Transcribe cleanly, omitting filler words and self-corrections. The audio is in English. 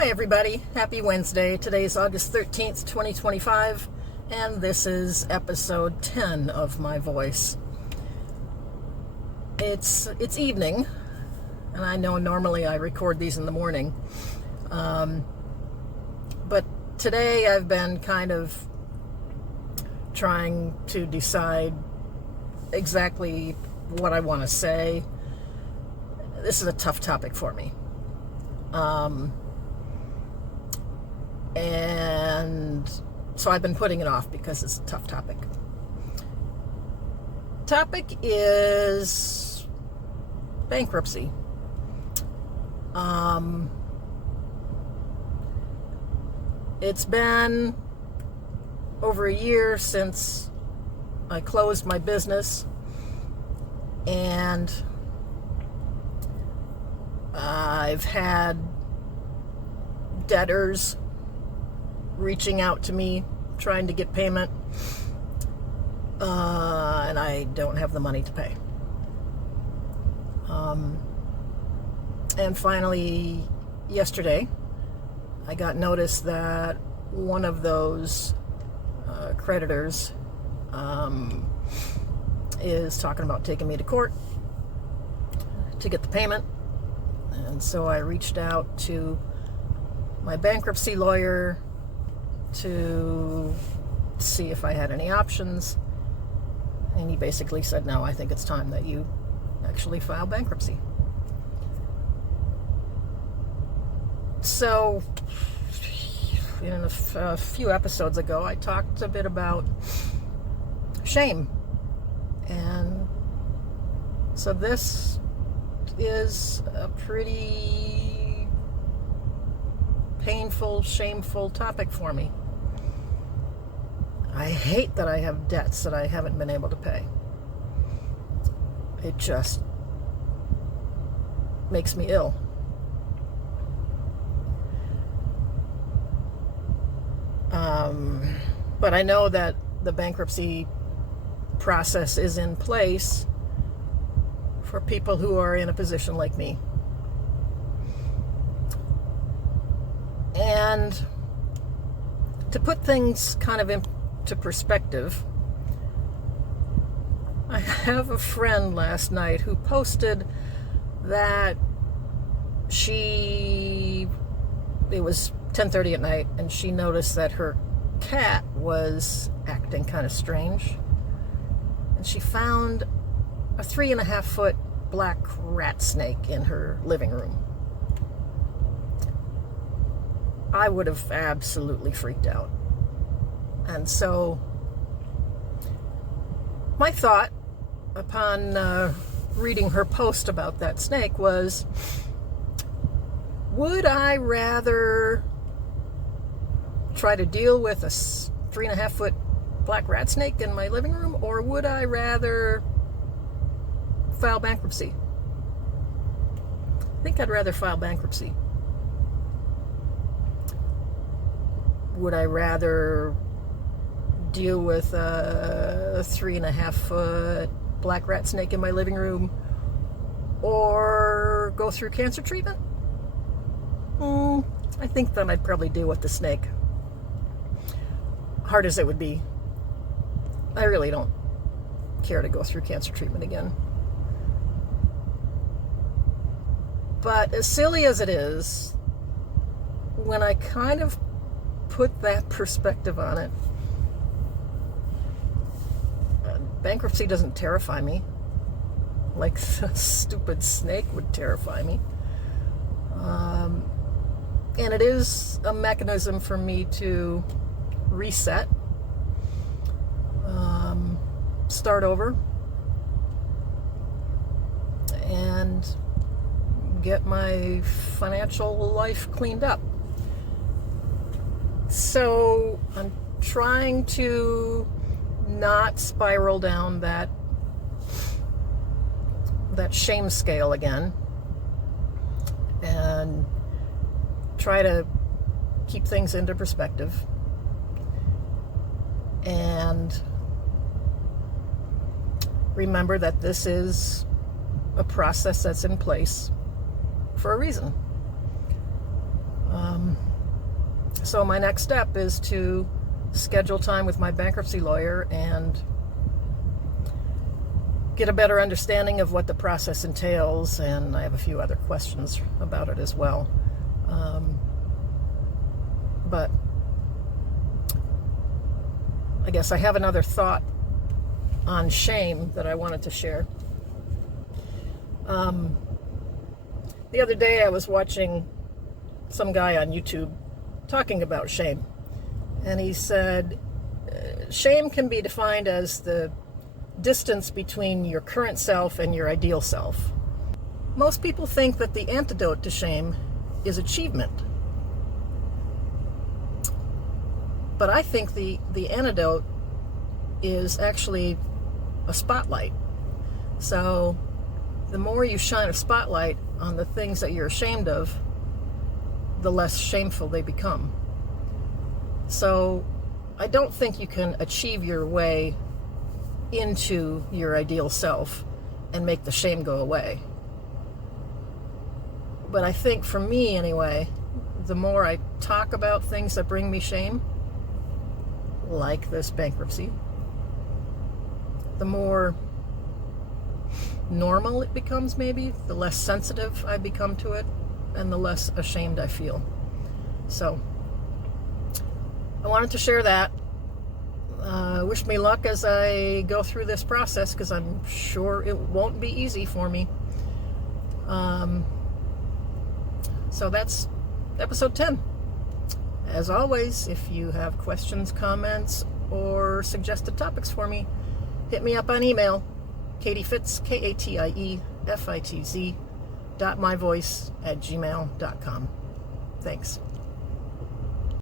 Hi everybody, happy Wednesday. Today's August 13th, 2025, and this is episode 10 of my voice. It's evening, and I know normally I record these in the morning, but today I've been kind of trying to decide exactly what I want to say. This is a tough topic for me. And so I've been putting it off because it's a tough topic. Topic is bankruptcy. It's been over a year since I closed my business, and I've had debtors reaching out to me trying to get payment, and I don't have the money to pay. And finally, yesterday, I got notice that one of those creditors is talking about taking me to court to get the payment. And so I reached out to my bankruptcy lawyer to see if I had any options, and he basically said, no, I think it's time that you actually file bankruptcy. So in a few episodes ago, I talked a bit about shame, and so this is a pretty painful, shameful topic for me. I hate that I have debts that I haven't been able to pay. It just makes me ill. But I know that the bankruptcy process is in place for people who are in a position like me. And to put things kind of into perspective, I have a friend last night who posted that it was 10:30 at night, and she noticed that her cat was acting kind of strange. And she found a 3.5-foot black rat snake in her living room. I would have absolutely freaked out. And so my thought upon reading her post about that snake was, would I rather try to deal with a 3.5-foot black rat snake in my living room, or would I rather file bankruptcy? I think I'd rather file bankruptcy. Would I rather deal with a 3.5-foot black rat snake in my living room, or go through cancer treatment? I think that I'd probably deal with the snake. Hard as it would be, I really don't care to go through cancer treatment again. But as silly as it is, when I kind of put that perspective on it, bankruptcy doesn't terrify me like the stupid snake would terrify me. And it is a mechanism for me to reset, start over, and get my financial life cleaned up. So I'm trying to not spiral down that shame scale again, and try to keep things into perspective, and remember that this is a process that's in place for a reason. So my next step is to schedule time with my bankruptcy lawyer and get a better understanding of what the process entails, and I have a few other questions about it as well. But I guess I have another thought on shame that I wanted to share. The other day I was watching some guy on YouTube talking about shame, and he said shame can be defined as the distance between your current self and your ideal self. Most people think that the antidote to shame is achievement, but I think the antidote is actually a spotlight. So the more you shine a spotlight on the things that you're ashamed of, the less shameful they become. So I don't think you can achieve your way into your ideal self and make the shame go away. But I think for me anyway, the more I talk about things that bring me shame, like this bankruptcy, the more normal it becomes, maybe, the less sensitive I become to it, and the less ashamed I feel. So I wanted to share that. Wish me luck as I go through this process, because I'm sure it won't be easy for me. So that's episode 10. As always, if you have questions, comments, or suggested topics for me, hit me up on email, KatieFitz, KatieFitz.MyVoice @gmail.com. Thanks.